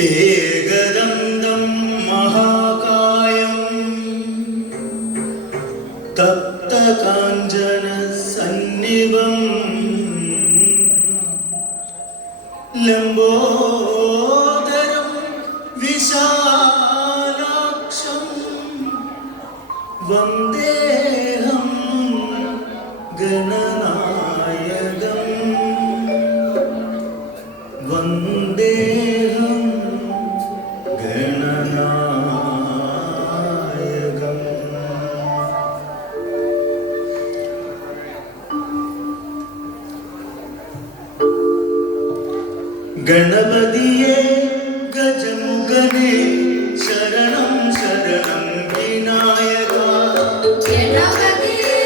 ഏകദന്തം മഹാകായം തപ്തകാഞ്ചന സന്നിഭം ലംബോദരം വിശാലാക്ഷം വന്ദേഹം ഗണനായകം വന്ദേഹം ഗണനായകം. ഗണപതിയേ ഗജമുഖനേ ശരണം ശരണം വിനായക. ഗണപതിയേ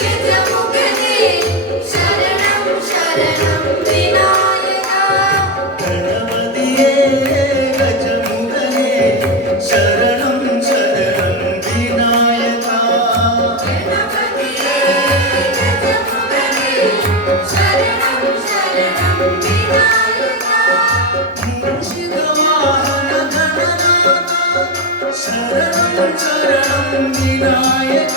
ഗജമുഖനേ ശരണം ശരണം വിനായക. ഗണപതിയേ ഗജമുഖനേ ശരണം ശരണം വിനായക. ഗണപതിയേ ഗജമുഖനേ ശരണം ശരണം വിനായക. മൂഷികവാഹന ഗണനാഥ ശരണം ശരണം വിനായക.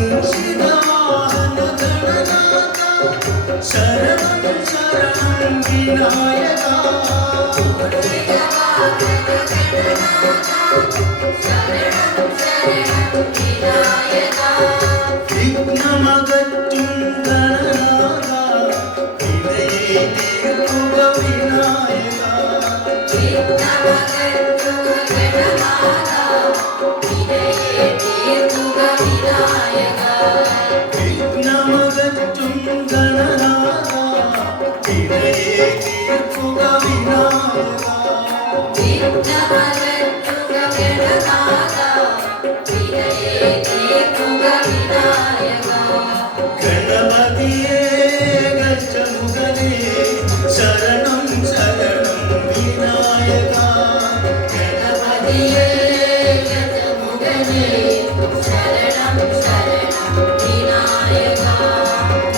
മൂഷികവാഹന ഗണനാഥ ശരണം ശരണം വിനായക. വിഘ്നമകറ്റും ഗണനാഥ വിനയെ തീർക്കുക വിനായക. വിഘ്നമകറ്റും ഗണനാഥ വിനയെ തീർക്കുക വിനായക. ഗണപതിയേ ഗജമുഖനേ ശരണം ശരണം വിനായക. ഗണപതിയേ ഗജമുഖനേ ശരണം ശരണം വിനായക.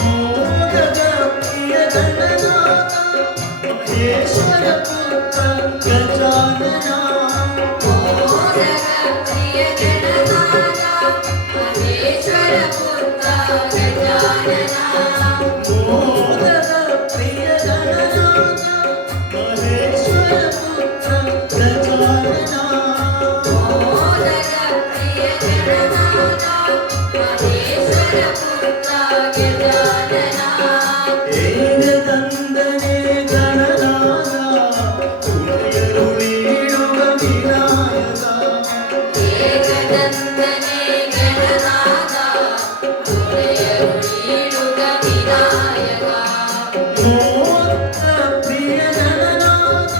മോദകപ്രിയ ഗണനാഥ മഹേശ്വര പുത്ര ഗജാനന. മോദകപ്രിയ ഗണനാഥ മഹേശ്വര പുത്ര ഗജാനന. മോദകപ്രിയ ഗണനാഥ മഹേശ്വര പുത്ര ഗജാനന. മോദകപ്രിയ ഗണനാഥ മഹേശ്വര പുത്ര ഗജാനന. ഏകദന്തനേ ഗണനാഥ തുണയരുളിയിടുക വിനായക. ഏകദന്തനേ ഗണനാഥ തുണയരുളിയിടുക വിനായക. മോദകപ്രിയ ഗണനാഥ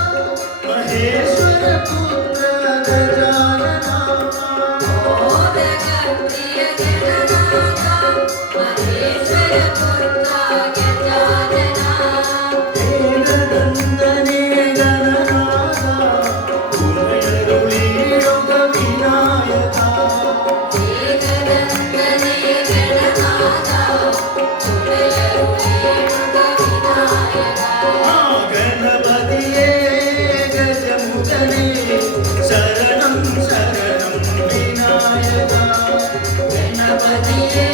മഹേശ്വര പുത്ര ഗജാനന. മോദകപ്രിയ ഗണനാഥ മഹേശ്വര പുത്ര ഗജാനന. ഏകദന്തനേ ഗണനാഥ തുണയരുളിയിടുക വിനായക. ഏകദന്തനേ ഗണനാഥ തുണയരുളിയിടുക വിനായക. ഗണപതിയേ ഗജമുഖനേ ശരണം ശരണം വിനായക. ഗണപതിയേ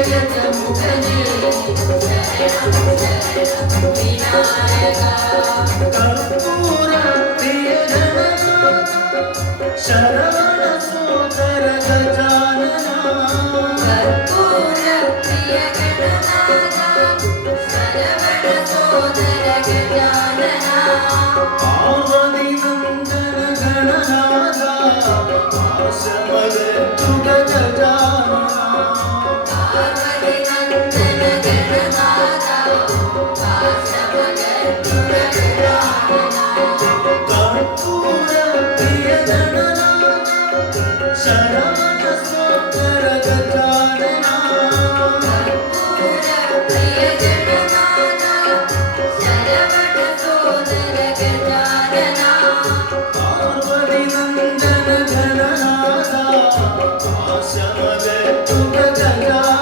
ഗജമുഖനേ ശരണം ശരണം വിനായക. കർപ്പൂരപ്രിയ ഗണനാഥ ശരവണ സോദര ഗജാനന. കർപ്പൂരപ്രിയ ഗണനാഥ ശരവണ സോദര ഗജാനന. പാർവതി നന്ദന ഗണനാഥ ആശമകറ്റുക ഗജാനന. പാർവതി നന്ദന ഗണനാഥ പാശമകറ്റുക ഗജാനന. കർപ്പൂരപ്രിയ ഗണനാഥ ശരവണ സോദര ഗജാനന. കർപ്പൂരപ്രിയ ഗണനാഥ ശരവണ സോദര ഗജാനന. പാർവതി നന്ദന ഗണനാഥ ആശമകറ്റുക ഗജാനന.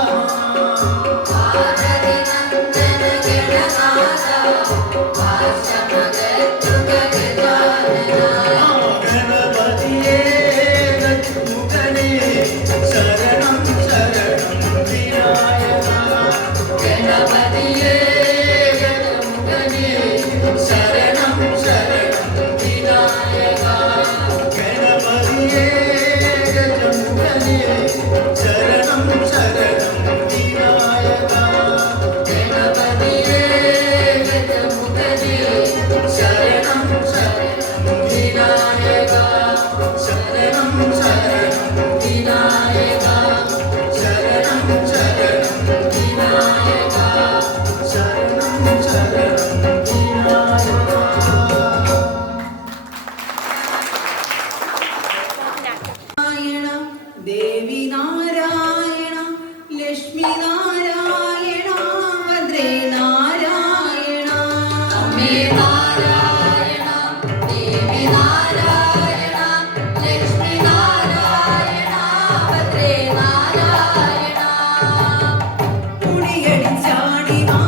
നാരായണ ലക്ഷ്മി നാരായണ ഭദ്രേ നാരായണ അമ്മേ നാരായണ ദേവി നാരായണ ലക്ഷ്മി നാരായണ ഭദ്രേ നാരായണ കുടിയടിച്ചാടി വാ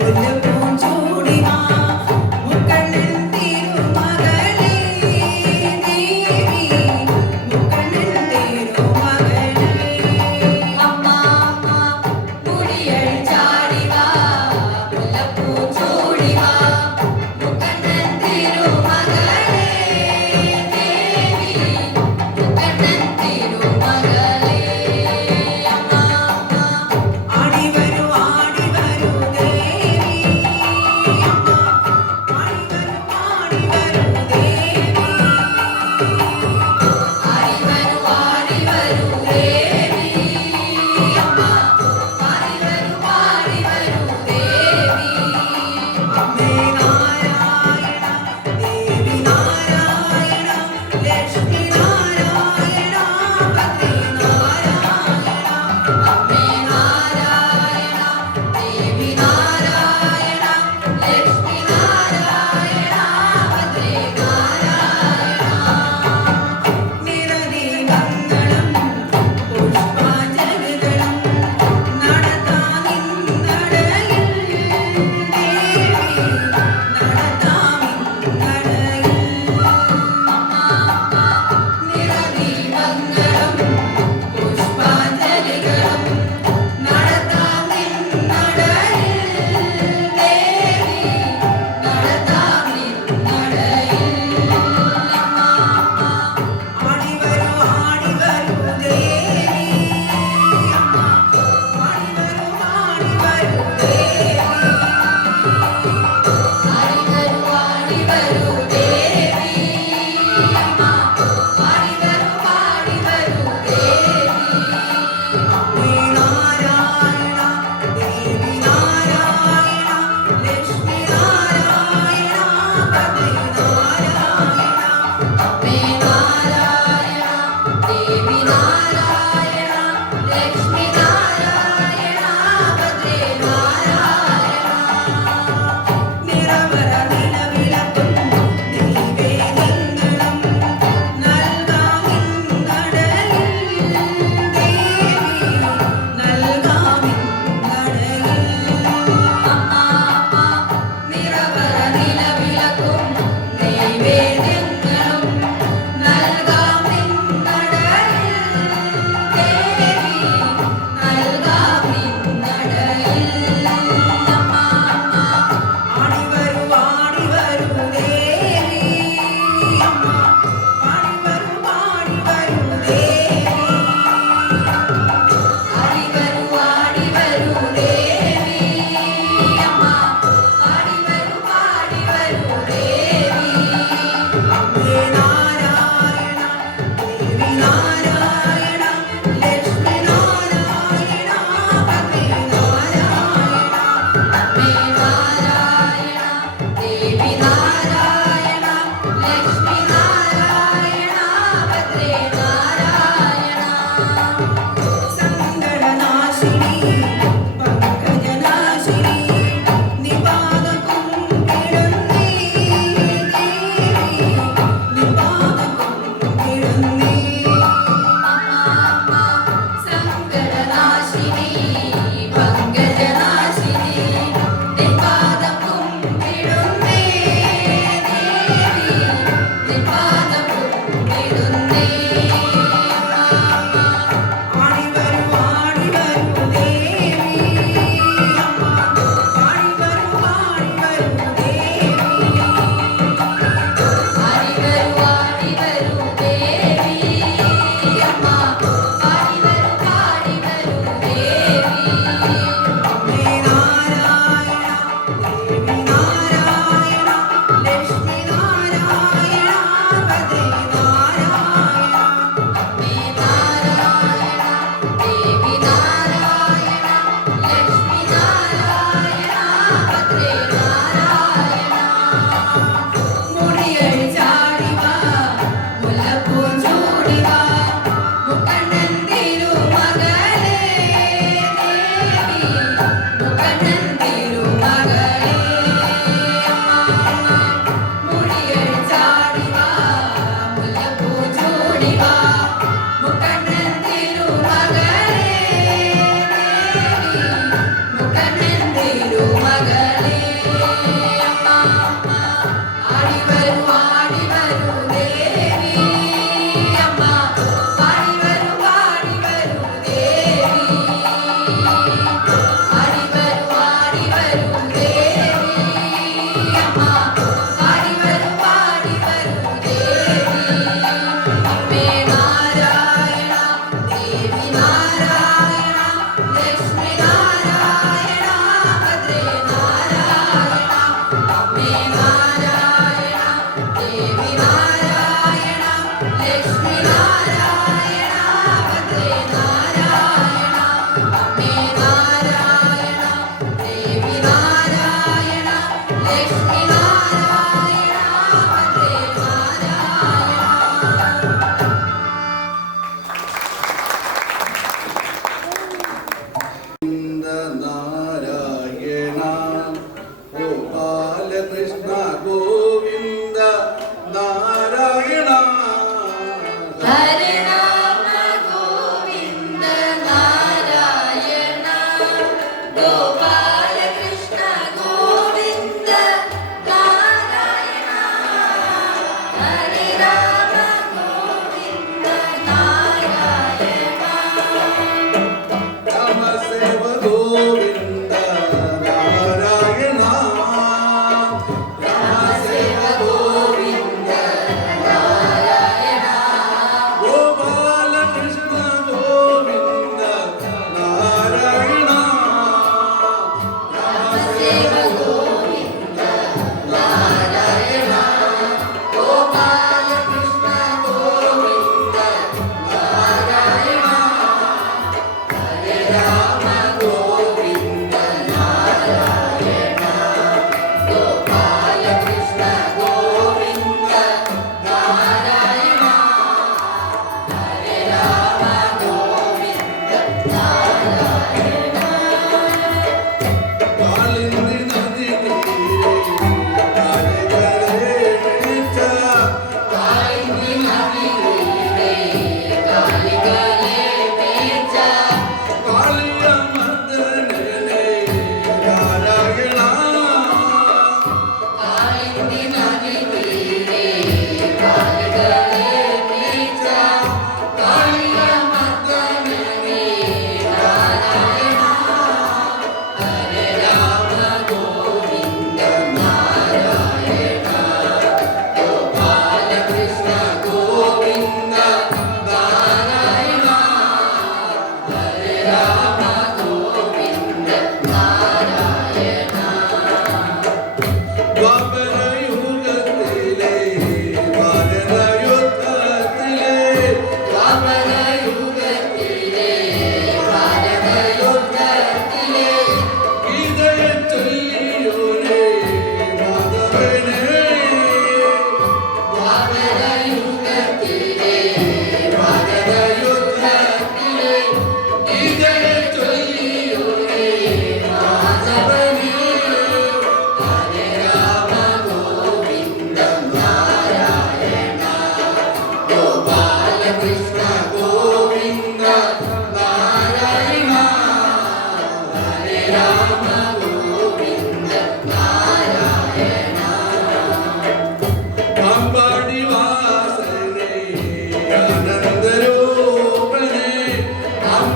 മുല്ലപ്പൂം ചൂടി വാ മുക്കണ്ണൻ തിരുമകളേ ദേവി മുക്കണ്ണൻ തിരുമകളേ അമ്മ മുടിയഴിച്ചാടി വാ മുല്ലപ്പൂ ചൂടി വാ മുക്കണ്ണൻ തിരുമകളേ ദേവി മുക്കണ്ണൻ തിരുമകളേ അമ്മ ആടി വരൂ ദേവി അമ്മ ആടി വരൂ ദേവി ആടി വരൂ ദേവി അമ്മ ആടി വരൂ ദേവി അമ്മേ നാരായണ ദേവി നാരായണ ലക്ഷ്മി നാരായണ ഭദ്രേ നാരായണ അമ്മേ നാരായണ ദേവി നാരായണ ലക്ഷ്മി നാരായണ ഭദ്രേ നാരായണ നിറദീപങ്ങളും പുഷ്പാഞ്ജലികളും നടത്താനിന്നടയിൽ ദേവി നടത്താമിന്നടയിൽ നിറദീപങ്ങളും പുഷ്പാഞ്ജലികളും നടത്താമിന്നടയിൽ ദേവി നടത്താമിന്നടയിൽ ആടി വരൂ ദേവി അമ്മ ആടി വരൂ ദേവി ആടി വരൂ ദേവി അമ്മ ആടി വരൂ ദേവി അമ്മേ നാരായണ ദേവി നാരായണ ലക്ഷ്മി നാരായണ ഭദ്രേ നാരായണ അമ്മേ നാരായണ ദേവി നാരായണ ലക്ഷ്മി നാരായണ ഭദ്രേ നാരായണ നിറവറ നിലവിളക്കും നൈവേദ്യങ്ങളും നൽകാമിന്നടയിൽ ദേവി നൽകാമിന്നടയിൽ നിറവറ നിലവിളക്കും നൈവേദ്യങ്ങളും നൽകാമിന്നടയിൽ ദേവി നൽകാമിന്നടയിൽ ആടി വരൂ ദേവി അമ്മ ആടി വരൂ ദേവി ആടി വരൂ ദേവി അമ്മ ആടി വരൂ ദേവി അമ്മേ നാരായണ ദേവി നാരായണ ലക്ഷ്മി നാരായണ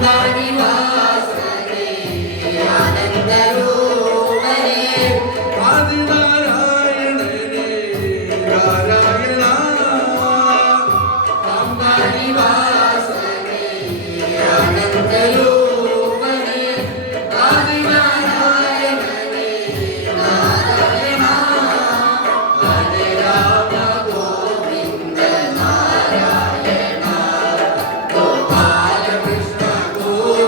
അംബാനിവാസനേ ആനന്ദരൂപനേ ആദിനാരായണനേ നാരായണ അംബാനിവാസനേ ആനന്ദരൂപനേ ആദിനാരായണനേ നാരായണ ഹരേ രാമ ഗോവിന്ദ നാരായണ ഗോപാലകൃഷ്ണ ഗോവിന്ദ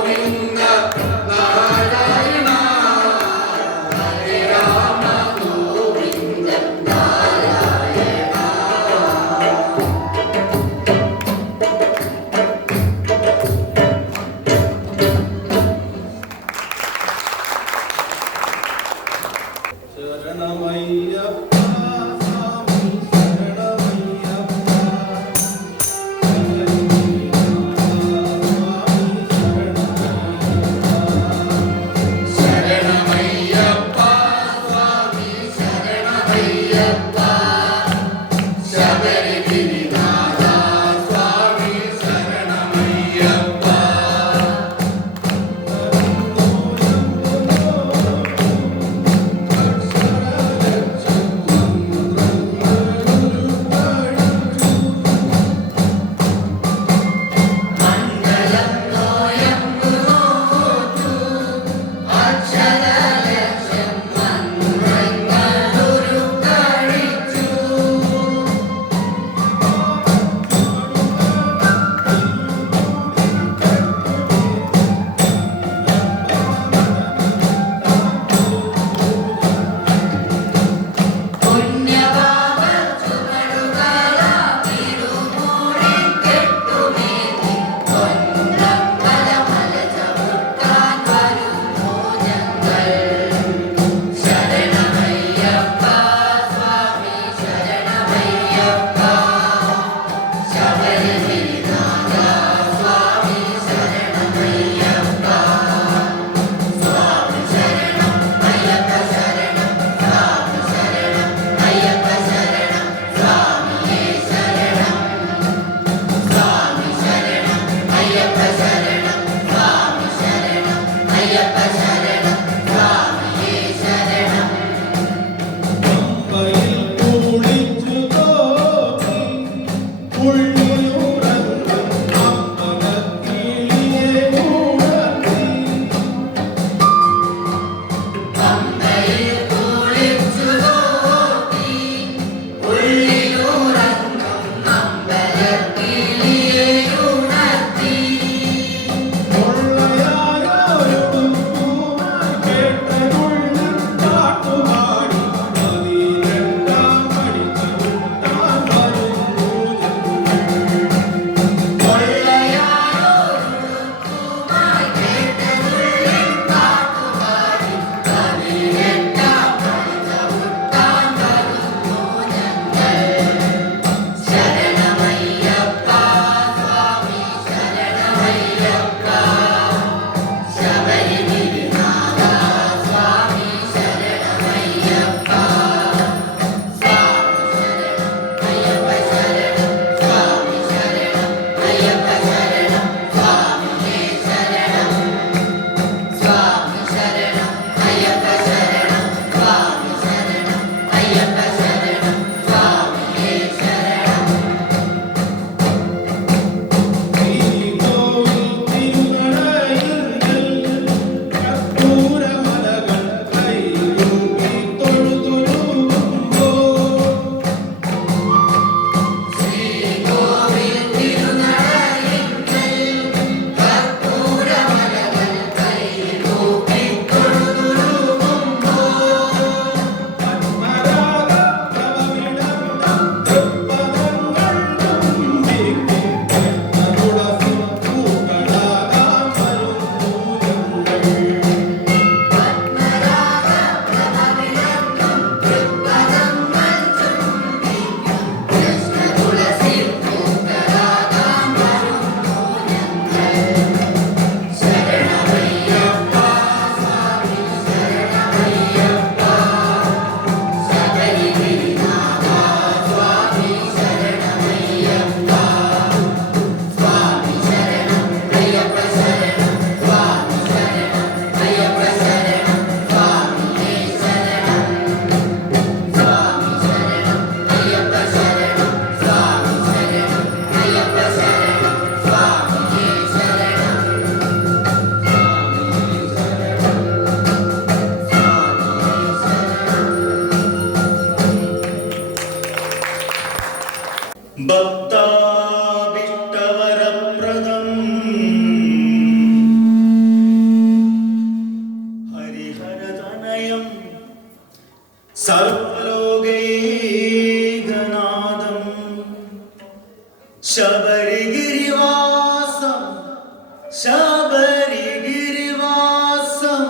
ശബരിഗിരിവാസം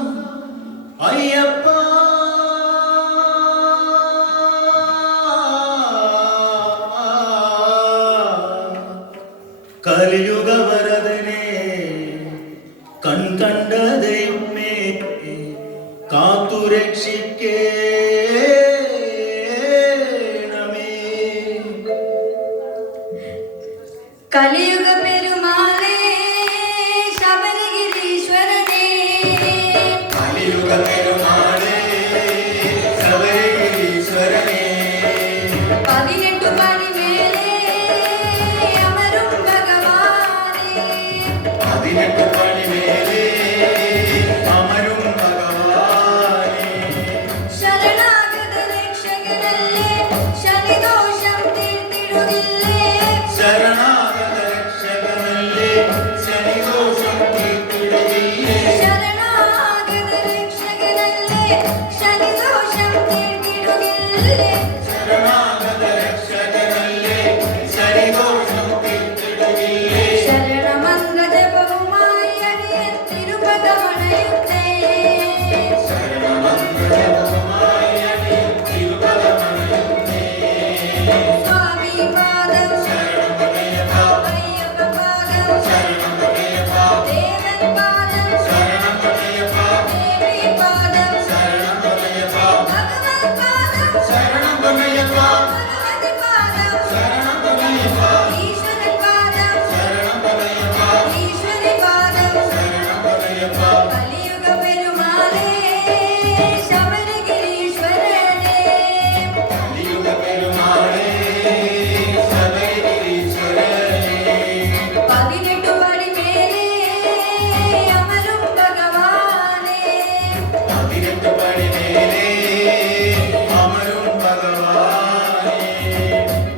അയ്യപ്പ കലിയുഗവരദനെ കൺകണ്ട ദൈവമേ കാത്തുരക്ഷിക്കേണമേ. കലിയുഗ പെരുമാളേ ശബരിഗിരീശ്വരനേ കലിയുഗ പെരുമാളേ ശബരിഗിരീശ്വരനേ 18 പടിമേലേ അമരും ഭഗവാനേ 18 പടിമേലേ അമരും ഭഗവാനേ. ശരണാഗത രക്ഷകനല്ലേ ശനിദോഷം തീർത്തിടുകില്ലേ ശരണാഗത രക്ഷകനല്ലേ ശനിദോഷം തീർത്തിടുകയില്ലേ. ശരണാഗത രക്ഷകനല്ലേ ശനിദോഷം തീർത്തിടുകില്ലേ ശരണാഗത രക്ഷകനല്ലേ ശനിദോഷം തീർത്തിടുകയില്ലേ. ശരണമന്ത്ര ജപവുമായി അടിയൻ തിരുപദമണയുന്നേ ശരണമന്ത്രജപവുമായി അടിയൻ തിരുപദമണയുന്നേ. സ്വാമി പാദം ശരണമയ്യപ്പ അയ്യപ്പ പാദം ശരണമയ്യപ്പ ദേവൻ പാദം ശരണമയ്യപ്പ ദേവി പാദം ശരണമയ്യപ്പ ഭഗവത് പാദം ശരണമയ്യപ്പ ഭഗവതി പാദം ശരണമയ്യപ്പ ഈശ്വരൻ പാദം ശരണമയ്യപ്പ ഈശ്വരി പാദം ശരണമയ്യപ്പ. കലിയുഗ പെരുമാളേ ശബരിഗിരീശ്വരനേ കലിയുഗ പെരുമാളേ ശബരിഗിരീശ്വരനേ 18 പടിമേലേ അമരും ഭഗവാനേ 18 പടിമേലേ അമരും ഭഗവാനേ.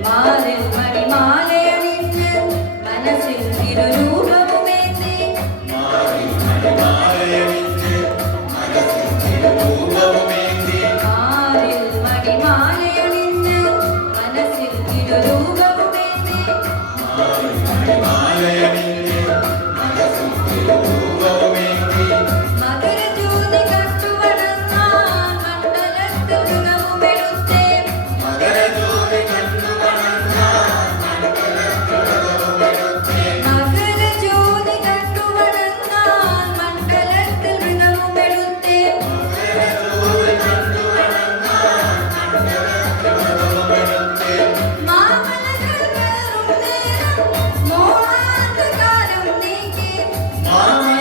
മാറിൽ മണിമാലയണിഞ്ഞ് മനസ്സിൽ തിരുരൂപവുമേന്തി മാറിൽ മണിമാലയണിഞ്ഞ് മനസ്സിൽ തിരുരൂപവുമേന്തി മാറിൽ മണിമാലയണിഞ്ഞ് മനസ്സിൽ തിരുരൂപവുമേന്തി മാറിൽ മണിമാലയണിഞ്ഞ് മനസ്സിൽ തിരുരൂപവുമേന്തി മകരജ്യോതി കട്ടുവണങ്ങാൻ മണ്ഡലത്തിൽ ഗുണവുമെടുത്തേ മകരജ്യോതി കണ്ടു വണങ്ങാൻ മണ്ഡലത്തിലുടവുമെടുത്തേ. മകരജ്യോതി കട്ടുവണങ്ങാൻ മണ്ഡലത്തിൽ ഗുണവുമെടുത്തേ മകരജ്യോതി കണ്ടു വണങ്ങാൻ മണ്ഡലത്തിലുടവുമെടുത്തേ. മാമലകൾ കയറും നേരം മോഹാന്ധകാരം നീക്കി മാമലകൾ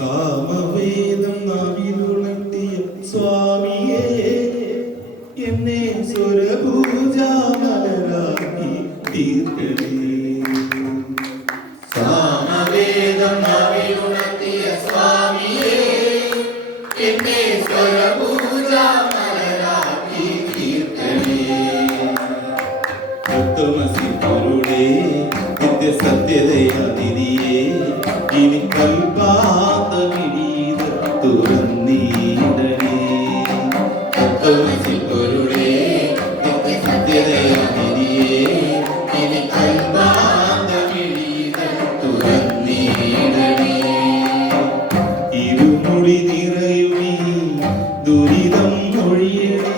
സാമവേദം നാവിലുണർത്തിയ സ്വാമിയേ എന്നെ സ്വരപൂജാമലരാക്കി തീർക്കണേ. സാമവേദം നാവിലുണർത്തിയ സ്വാമിയേ എന്നെ സ്വരപൂജാമലരാക്കി തീർക്കണേ. തത്വമസി പൊരുളേ നിത്യസത്യതയാതിരിയേ ഇനി കൽപ്പാന്തമിടീത തുറന്നീടണേ. തത്വമസി പൊരുളേ നിത്യസത്യതയാതിരിയേ ഇനി കൽപ്പാന്തമിഴീതൽ തുറന്നീടണേ. ഇരുമുടി നിറയുമീ ദുരിതം ഒഴിയണേ.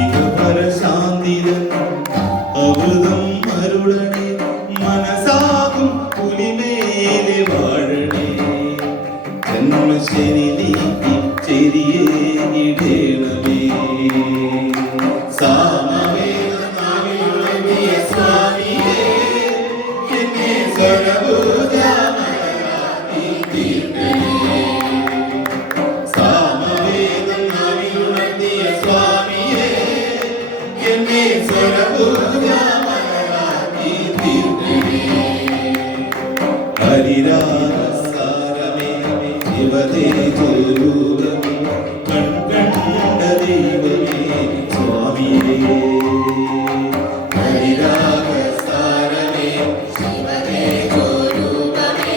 ഇഹപരശാന്തിതൻ അമൃതം അരുളണേ. മനസാകും പുലിമേലെ വാഴണേ. ജന്മശനി നീക്കി ചെരിയേടണമേ. സാമവേദം നാവിലുണർത്തിയ സ്വാമിയേ എന്നെ സ്വരപൂജാമലരാക്കി തീർക്കണേ. സാമവേദം നാവിലുണർത്തിയ സ്വാമിയേ എന്നെ സ്വരപൂജാമലരാക്കി തീർക്കണേ. ഹരിരാസാരമേ ശിവതേജോരൂപമേ കൺകണ്ട ദൈവമേ സ്വാമിയേ. ഹരിരാഗസാരമേ ശിവതേജോരൂപമേ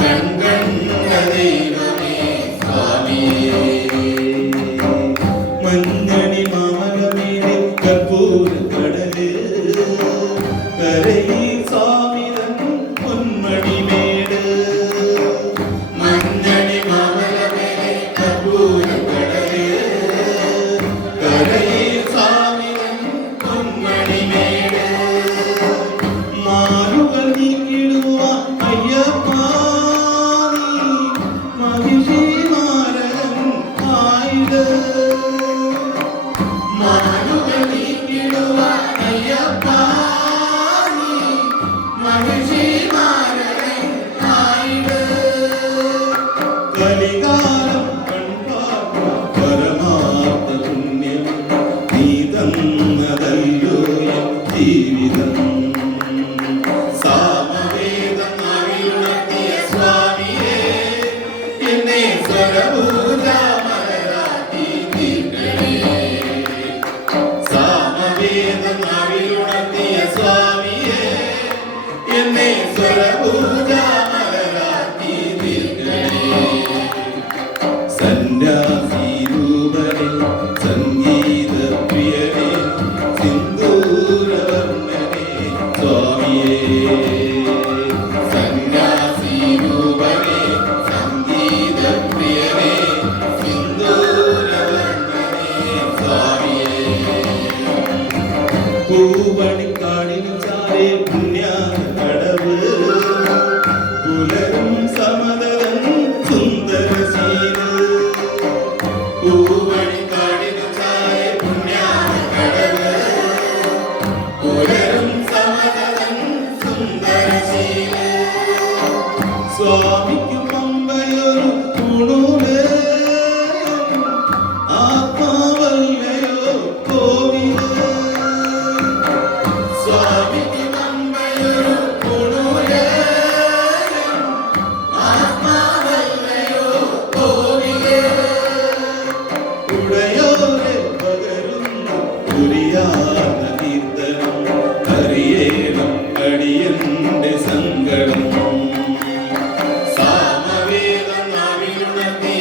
കൺകണ്ട ദൈവമേ സ്വാമിയേ. മഞ്ഞണി മാമലമേലെ കർപ്പൂര കടല് കരയിൽ സ്വാമിതൻ പൊന്മണിമേട്. മഞ്ഞണി മാമലമേലെ കർപ്പൂരക്കടല് കരയിൽ സ്വാമിതൻ പൊന്മണിമേട്. മാറുകൾ നീക്കിടുവാൻ അയ്യപ്പാ നീ മഹിഷിമാരൻ ആയിട്. മാനുകൾ നീക്കിടുവാൻ അയ്യപ്പാ നീ മഹിഷിമാരൻ ആയിട്. കലികാലം കൺപാർക്കാൻ പരമാർത്ഥ പുണ്യം നീ തന്നതല്ലോ എൻ ജീവിതം. സാമവേദം നാവിലുണർത്തിയ സ്വാമിയേ എന്നെ സ്വരപൂജാമലരാക്കി തീർക്കണേ. സാമവേദം നാവിലുണർത്തിയ സ്വാമിയേ എന്നെ സ്വരപൂജാമലരാക്കി തീർക്കണേ. സന്യാസീരൂപനെ സംഗീത പ്രിയനെ സിന്ദൂരവർണ്ണനെ സ്വാമിയേ. സന്യാസീരൂപനേ സംഗീതപ്രിയനേ സിന്ദൂരവർണ്ണനേ സ്വാമിയേ. പൂവണിക്കാടിന് ചാരെ പുണ്യാകടവ് പുലരും സമതലം സുന്ദരശീല. പൂവണിക്കാടിനു ചാരെ പുണ്യാകടവ് പുലരും സമതലം സുന്ദരശീല. സ്വാമിക്കു പമ്പയൊരു കുണുലേ ആത്മാവല്ലയോ കോവില്. സ്വാമിക്ക് നമ്മയൊരു കുണുലയം ആത്മാവല്ലയോ കോവിലേ. ഉടയോരെ പകരുന്ന പുരിയാർന്ന കീർത്തനം അറിയേണം അടിയന്റെ സങ്കടം. സാമവേദം നാവിലുണർത്തിയ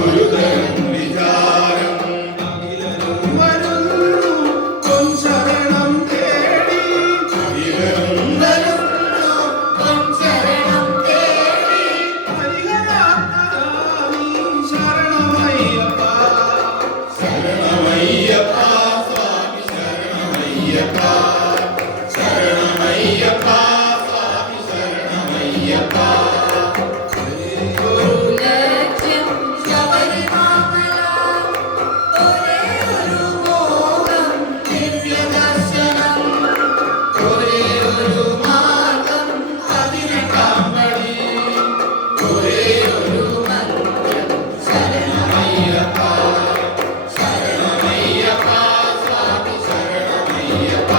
ഒരുതരം വിചാരം വരുന്നു പൊൻ ശരണം തേടി ഇവരും വരുന്നു പൊൻ ശരണം തേടി ഹരിഹരാത്മരാമി ശരണമയ്യപ്പ ശരണമയ്യപ്പ സ്വാമി ശരണമയ്യപ്പ ശരണമയ്യപ്പ സ്വാമി ശരണമയ്യപ്പ ഒരു ലക്ഷ്യം ശബരിമല ഒരേ ഒരു മോഹം ദിവ്യദർശനം ഒരേ ഒരു മാർഗം 18 പടി ഒരേ ഒരു മന്ത്രം ശരണമയ്യപ്പ ശരണമയ്യപ്പ സ്വാമി ശരണമയ്യപ്പ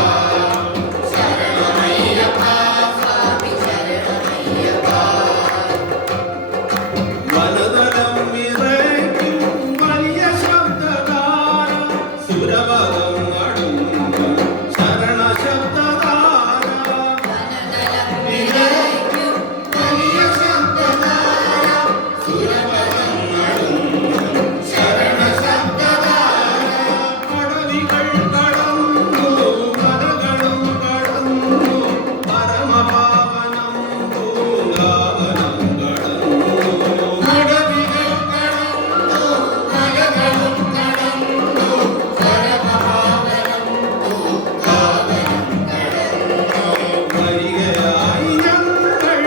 ശരണമയ്യപ്പ സ്വാമി ശരണമയ്യപ്പ വനതലം വിറയ്ക്കും വലിയ ശബ്ദധാര സുരവദം നടുങ്ങും ശരണ ശബ്ദധാര വനതലം വിറയ്ക്കും വലിയ ശബ്ദധാര സുരവദം നടുങ്ങും ശരണ ശബ്ദധാര പടവികൾ കടന്നു മലകളും കടന്നു പരമപാവനം പൂങ്കാവനം കടന്നു പടവികൾ കടന്നു മലകളും കടന്നു പരമപാവനം പൂങ്കാവനം കടന്നു വരികയായി ഞങ്ങൾ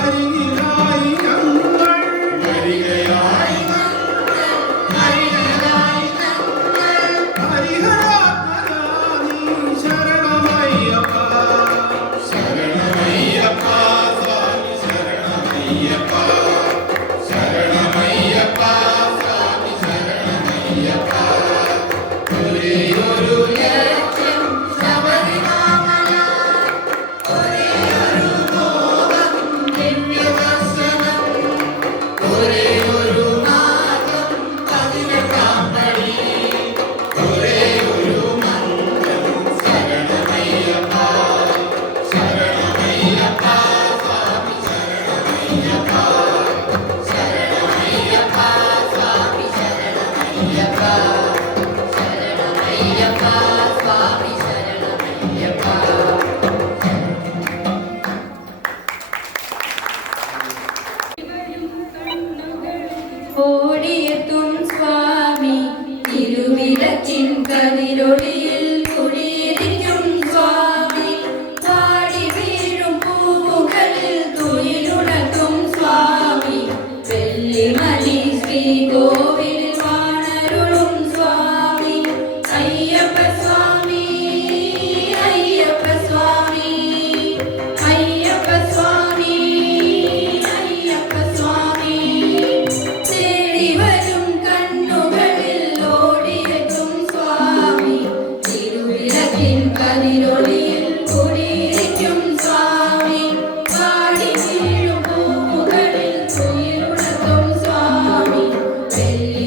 അരികിലായി ഞങ്ങൾ വരികയായി അരികിലായി ഹരിഹരാത്മരാമി ശരണമയ്യപ്പ ശരണമയ്യപ്പ സ്വാമി ശരണമയ്യപ്പ ശരണമയ്യപ്പ സ്വാമി ശരണമയ്യപ്പ ഒരേ ഒരു ലക്ഷ്യം ശബരിമല ഒരേ ഒരു മോഹം ദിവ്യദർശനം ഒരേ ഒരു മാർഗം 18 പടി ഒരേ ഒരു മന്ത്രം ശരണമയ്യപ്പ ശരണമയ്യപ്പ സ്വാമി ശരണമയ്യപ്പ ശരണമയ്യപ്പ സ്വാമി ശരണമയ്യപ്പ ശരണമയ്യപ്പ സ്വാമി ശരണമയ്യപ്പ ഓടിയെത്തും സ്വാമി തിരുവിളക്കിൻ കതിരൊളിയിൽ കുടിയിരിക്കും സ്വാമി പാടി വീഴും പൂവുകളിൽ തുയിലുണർത്തും സ്വാമി വെള്ളിമണി ശ്രീകോവിൽ വാണരുളും സ്വാമി അയ്യപ്പ സ്വാമി അയ്യപ്പ സ്വാമി അയ്യപ്പ സ്വാമി അയ്യപ്പ സ്വാമി തേടി വരും കണ്ണുകളിൽ ഓടിയെത്തും സ്വാമി തിരുവിളക്കിൻ കതിരൊളിയിൽ കുടിയിരിക്കും സ്വാമി പാടി വീഴും പൂവുകളിൽ തുയിലുണർത്തും സ്വാമി വെള്ളി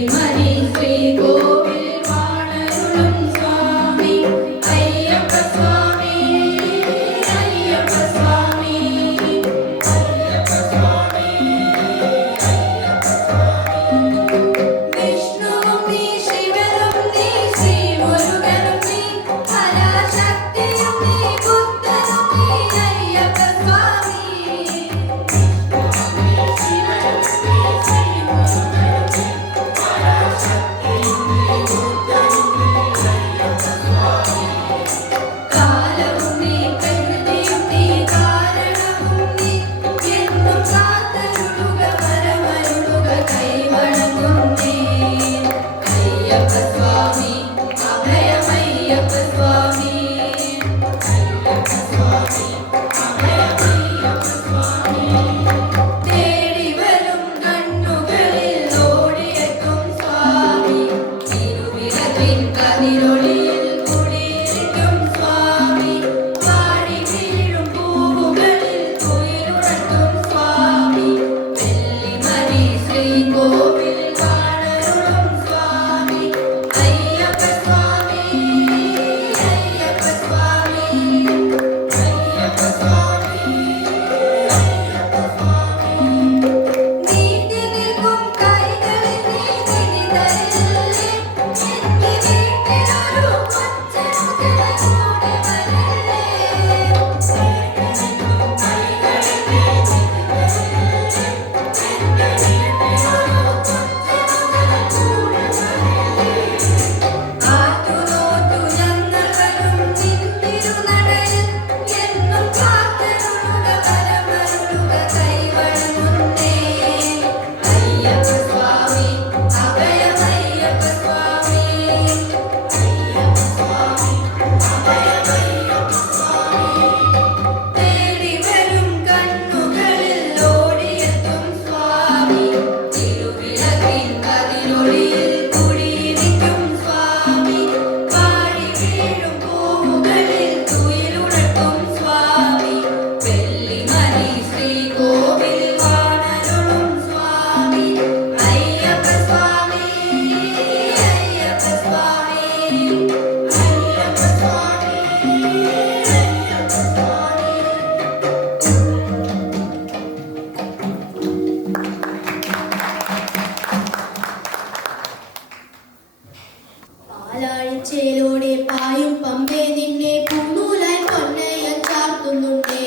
പാലാഴിച്ചേലോടെ പായും പമ്പേ നിന്നെ പൂനൂലായി പൊന്നയം ചാർത്തുന്നുണ്ടേ.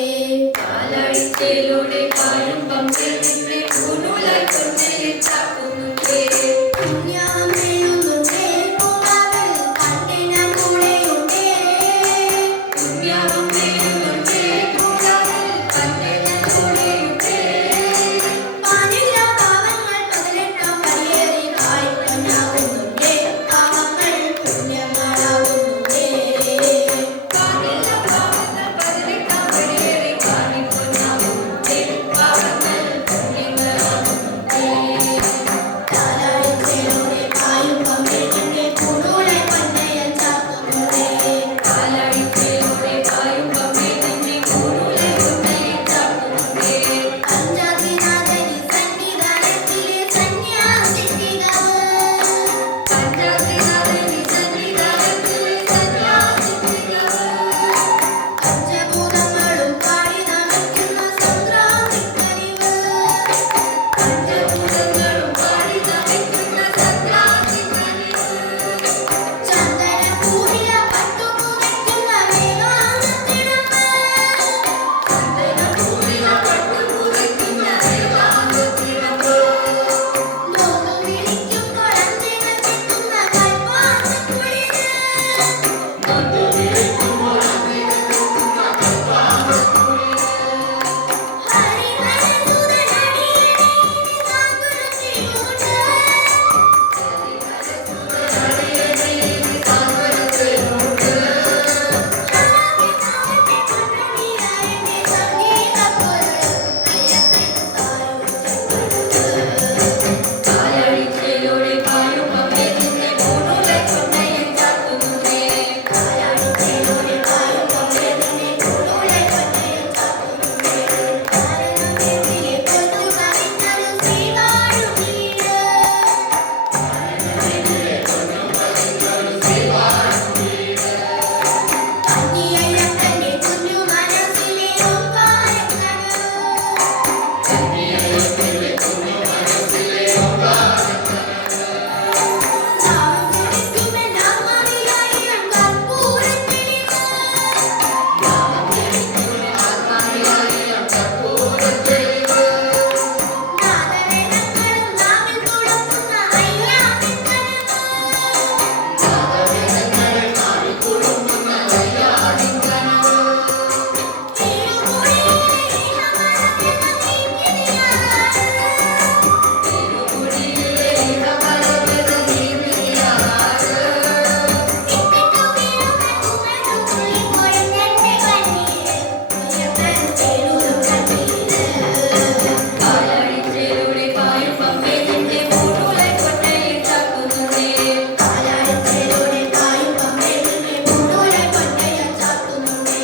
പാലാഴിച്ചേലോടെ പായും പമ്പേ നിന്നെ പൂനൂലായി പൊന്നയം ചാർത്തുന്നുണ്ടേ. പുണ്യാമെഴുന്നുണ്ടേ പൂങ്കാവിൽ കണ്ണിന കൂടെയുണ്ടേ. പുണ്യാമെഴുന്നുണ്ടേ പൂങ്കാവിൽ കണ്ണിന കൂടെയുണ്ടേ. പാലില്ല പാവങ്ങൾ 18 പടിയേറി കായ്പൊന്നാകുന്നുണ്ടേ. പാവങ്ങൾ പുണ്യങ്ങളാകുന്നുണ്ടേ. പാലില്ല പാവങ്ങൾ 18 പടിയേറി കായ്പൊന്നാകുന്നുണ്ടേ. പാവങ്ങൾ പുണ്യങ്ങളാകുന്നുണ്ടേ. പാലാഴിച്ചേലോടെ പായും പമ്പേ നിന്നെ പൂനൂലായി പൊന്നയം ചാർത്തുന്നുണ്ടേ. പാലാഴിച്ചേലോടെ പായും പമ്പേ നിന്നെ പൂനൂലായി പൊന്നയം ചാർത്തുന്നുണ്ടേ. പഞ്ചാഗ്നിനാഥനി സന്നിധാനത്തിലെ സന്യാസിനികൾ. പഞ്ചാഗ്നിനാഥനി സന്നിധാനത്തിലെ സന്യാസിനികൾ. പഞ്ചഭൂതങ്ങളും പാടി നമിക്കുന്ന സംക്രാന്തിക്കരിവ്. പഞ്ചഭൂതങ്ങളും പാടി നമിക്കുന്ന സംക്രാന്തിക്കരിവ്. ചന്ദനപ്പൂവില പട്ടുപുതയ്ക്കുന്ന വേഗാന്തത്തിടമ്പ്. ചന്ദനപ്പൂവില പട്ടുപുതയ്ക്കുന്ന വേഗാന്തത്തിടമ്പ്. നോമ്പ് വിളിക്കുമ്പോൾ അന്തികൾ ചെത്തുന്ന കൽപ്പാന്തക്കുളിര്. നോമ്പ് വിളിക്കുമ്പോൾ അന്തികൾ ചെത്തുന്ന കൽപ്പാന്തക്കുളിര്. ഹരിഹരസുതനടിയനെ സാന്ത്വനത്തിലുണ്ട്. പാലാഴിച്ചേലോടെ പായും പമ്പേ നിന്നെ പൂനൂലായി പൊന്നയം ചാർത്തുന്നുണ്ടേ. പാലാഴിച്ചേലോടെ പായും പമ്പേ നിന്നെ പൂനൂലായി പൊന്നയം ചാർത്തുന്നുണ്ടേ. കാരണമേതിലെ കൊന്നു കവിഞ്ഞൊരു ശ്രീവാഴും വീട്. കന്നിയയ്യപ്പന്റെ കുഞ്ഞു മനസ്സിലെ ഓംകാരക്കനവ്. നാമം ജപിക്കുമെൻ ആത്മാവിലായിരം കർപ്പൂരത്തെളിവ്. നാദവേദങ്ങളും നാവിൽ തുളുമ്പുന്ന അയ്യാവിൻകനവ്. തിരുമുടിയിലെ ഇഹപരമെന്ന നീക്കിനിയാറ്. തിരുമുടിയിലെ ഇഹപരമെന്ന നീക്കിനിയാറ്. ഇത്തിട്ടു വീഴുന്ന കുമരു തുള്ളിപ്പൊഴിഞ്ഞെന്റെ കണ്ണീര്. ഉയർത്തൻ ചേലൂരും കണ്ണീര്. പാലാഴിച്ചേലോടെ പായും പമ്പേ നിന്നെ പൂനൂലായി പൊന്നയം ചാർത്തുന്നുണ്ടേ. പാലാഴിച്ചേലോടെ പായും പമ്പേ നിന്നെ പൂനൂലായി പൊന്നയം ചാർത്തുന്നുണ്ടേ.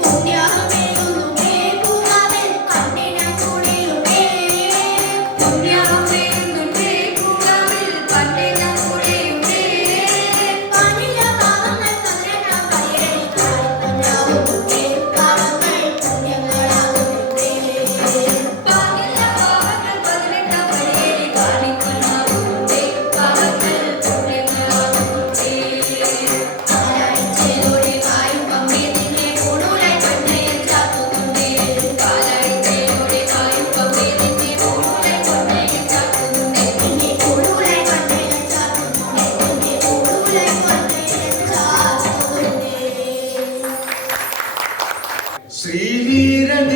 പുണ്യാഹമേകുന്നുണ്ടേ പൂങ്കാവിൽ കണ്ണിന കൂടെയുണ്ടേ. പുണ്യാഹമേകുന്നുണ്ടേ പൂങ്കാവിൽ കണ്ണിന കൂടെയുണ്ടേ. പാലില്ല പാവങ്ങൾ 18 പടിയേറി കായ്പൊന്നാകുന്നുണ്ടേ. പാവങ്ങൾ പുണ്യങ്ങളാകുന്നുണ്ടേ. പാലില്ല പാവങ്ങൾ 18 പടിയേറി കായ്പൊന്നാകുന്നുണ്ടേ. പാവങ്ങൾ പുണ്യങ്ങളാകുന്നുണ്ടേ. പാലാഴിച്ചേലോടെ പായും പമ്പേ നിന്നെ പൂനൂലായി പൊന്നയം ചാർത്തുന്നുണ്ടേ. പാലാഴിച്ചേലോടെ പായും പമ്പേ നിന്നെ പൂനൂലായി പൊന്നയം ചാർത്തുന്നുണ്ടേ. നിന്നെ പൂനൂലായി പൊന്നയം ചാർത്തുന്നുണ്ടേ. നിന്നെ പൂനൂലായി പൊന്നയം ചാർത്തുന്നുണ്ടേ.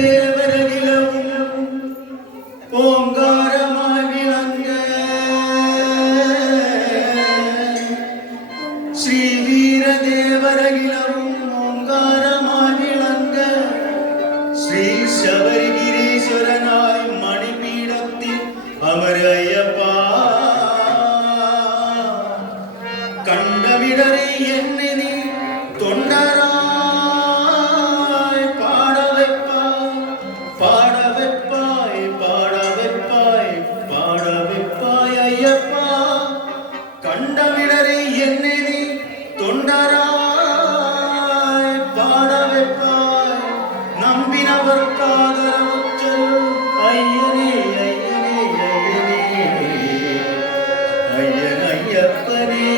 ശ്രീവീരദേവരകിലവും ഓംകാരമായി വിളങ്ങ ശ്രീവീരദേവരകിലവും ഓംകാരമായി വിളങ്ങ ശ്രീ ശബരിഗിരീശ്വരനായി മണിപീഠത്തിൽ അമരയ്യപ്പ കണ്ടവിടറി എന്നെ നീ തൊണ്ടരായി പാടവെപ്പായി പാടവെപ്പായി പാടവെപ്പായി പാടവെപ്പായി അയ്യപ്പ കണ്ടവിടറി എന്നെ നീ തൊണ്ടരായി പാടവെപ്പായി നമ്പിനവർക്കാദരവച്ചൽ അയ്യനേ അയ്യനേ അയ്യനേ അയ്യനയ്യപ്പനേ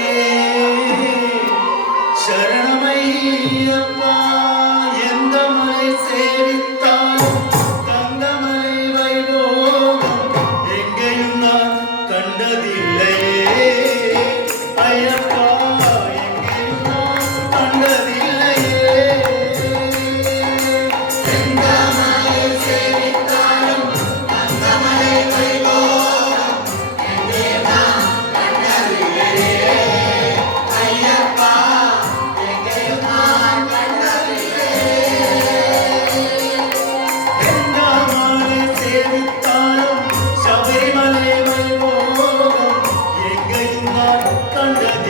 ஐயப்பா எந்த மலை சேவித்தாலும் தங்கமலை வைபோகம் எங்கேயும் நான் கண்டதில்லையே ஐயப்பா எங்கேயும் நான் கண்டதில்லையே செந்தாமரை சேவித்தாலும் தங்கமலை வைபோகம் எங்கே நாம் கண்டதில்லையே ஐயப்பா எங்கேயும் நான் செந்தாமரை சேவித்தாலும் சபரிமலை வைபோகம் எங்கேயும் நான் கண்டதில்லையே